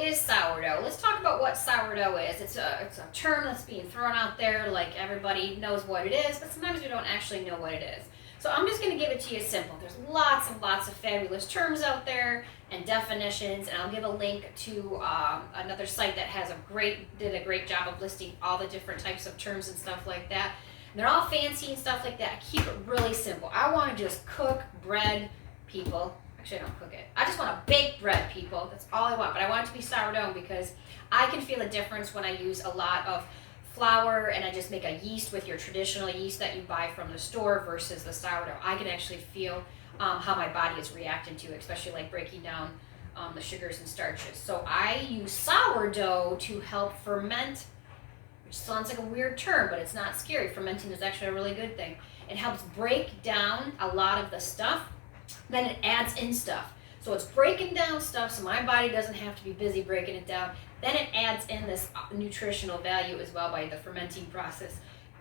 is sourdough? Let's talk about what sourdough is. It's a term that's being thrown out there like everybody knows what it is, but sometimes we don't actually know what it is. So I'm just going to give it to you simple. There's lots and lots of fabulous terms out there and definitions, and I'll give a link to another site that did a great job of listing all the different types of terms and stuff like that. And they're all fancy and stuff like that. Keep it really simple. I want to just cook bread, people. Actually, I don't cook it. I just want to bake bread, people. That's all I want. But I want it to be sourdough because I can feel a difference when I use a lot of flour and I just make a yeast with your traditional yeast that you buy from the store versus the sourdough. I can actually feel how my body is reacting to it, especially like breaking down the sugars and starches. So I use sourdough to help ferment, which sounds like a weird term, but it's not scary. Fermenting is actually a really good thing. It helps break down a lot of the stuff, then it adds in stuff. So it's breaking down stuff so my body doesn't have to be busy breaking it down. Then it adds in this nutritional value as well by the fermenting process.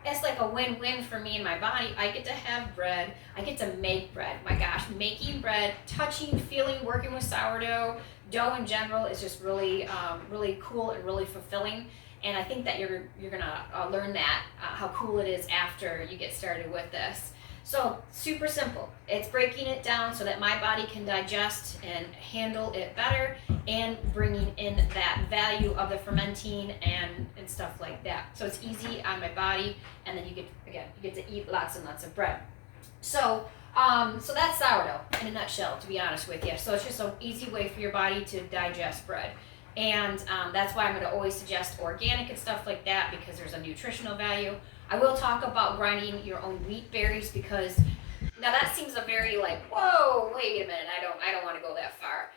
It's like a win-win for me and my body. I get to have bread. I get to make bread. My gosh, making bread, touching, feeling, working with sourdough, dough in general is just really, really cool and really fulfilling. And I think that you're gonna learn that how cool it is after you get started with this. So super simple. It's breaking it down so that my body can digest and handle it better, and bringing in that value of the fermenting and stuff like that. So it's easy on my body, and then you get to eat lots and lots of bread. So so that's sourdough in a nutshell, to be honest with you. So it's just an easy way for your body to digest bread. And that's why I'm going to always suggest organic and stuff like that, because there's a nutritional value. I will talk about grinding your own wheat berries, because now that seems a very like, whoa, wait a minute, I don't want to go that far.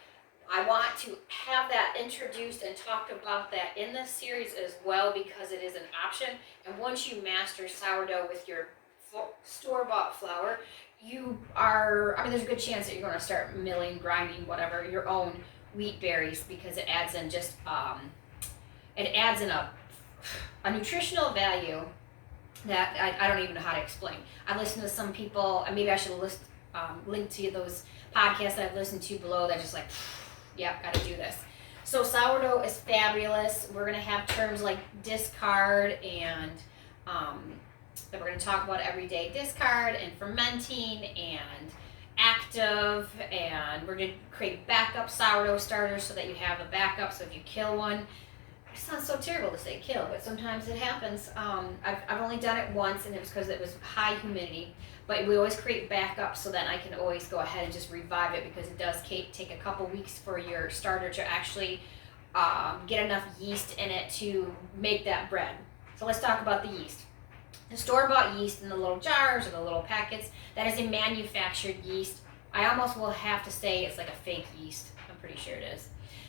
I want to have that introduced and talked about that in this series as well, because it is an option. And once you master sourdough with your store-bought flour, there's a good chance that you're going to start milling, grinding, whatever, your own wheat berries, because it adds in just, it adds in a nutritional value that I don't even know how to explain. I've listened to some people, and maybe I should link to those podcasts that I've listened to below that just like, yep, gotta do this. So sourdough is fabulous. We're gonna have terms like discard and that we're gonna talk about everyday discard and fermenting and active, and we're gonna create backup sourdough starters so that you have a backup. So if you kill one, it sounds so terrible to say kill, but sometimes it happens. I've only done it once, and it was because it was high humidity. But we always create backup so that I can always go ahead and just revive it, because it does take a couple weeks for your starter to actually get enough yeast in it to make that bread. So let's talk about the yeast. The store-bought yeast in the little jars or the little packets, that is a manufactured yeast. I almost will have to say it's like a fake yeast. I'm pretty sure it is.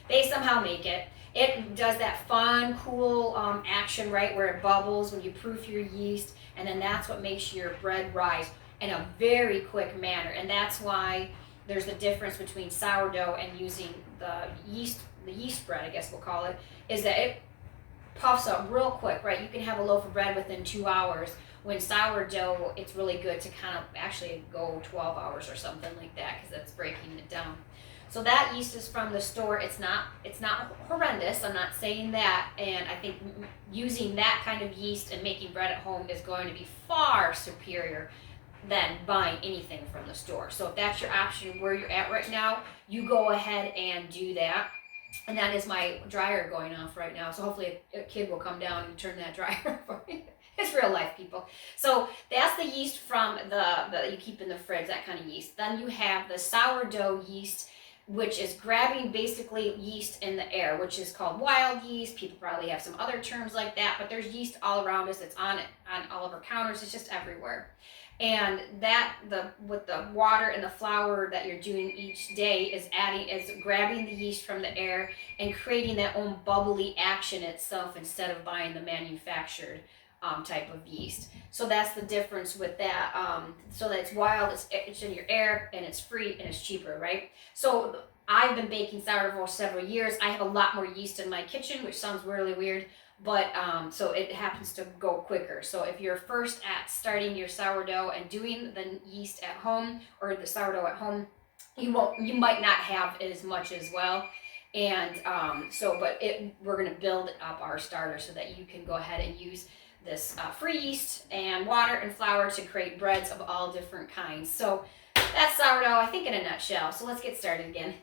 They somehow make it. It does that fun, cool action, right, where it bubbles when you proof your yeast, and then that's what makes your bread rise in a very quick manner. And that's why there's the difference between sourdough and using the yeast bread, I guess we'll call it, is that it puffs up real quick, right? You can have a loaf of bread within 2 hours. When sourdough, it's really good to kind of actually go 12 hours or something like that, because that's breaking it down. So that yeast is from the store. It's not horrendous. I'm not saying that. And I think using that kind of yeast and making bread at home is going to be far superior than buying anything from the store. So if that's your option where you're at right now, you go ahead and do that. And that is my dryer going off right now. So hopefully a kid will come down and turn that dryer for me. It's real life, people. So that's the yeast from the you keep in the fridge, that kind of yeast. Then you have the sourdough yeast, which is grabbing basically yeast in the air, which is called wild yeast. People probably have some other terms like that, but there's yeast all around us. It's on all of our counters. It's just everywhere. And that with the water and the flour that you're doing each day is grabbing the yeast from the air and creating that own bubbly action itself, instead of buying the manufactured type of yeast. So that's the difference with that. So that it's wild, it's in your air, and it's free, and it's cheaper, right? So I've been baking sourdough for several years. I have a lot more yeast in my kitchen, which sounds really weird, but so it happens to go quicker. So if you're first at starting your sourdough and doing the yeast at home, or the sourdough at home, you might not have as much as well. And we're going to build up our starter so that you can go ahead and use this free yeast and water and flour to create breads of all different kinds. So that's sourdough, I think, in a nutshell. So let's get started again.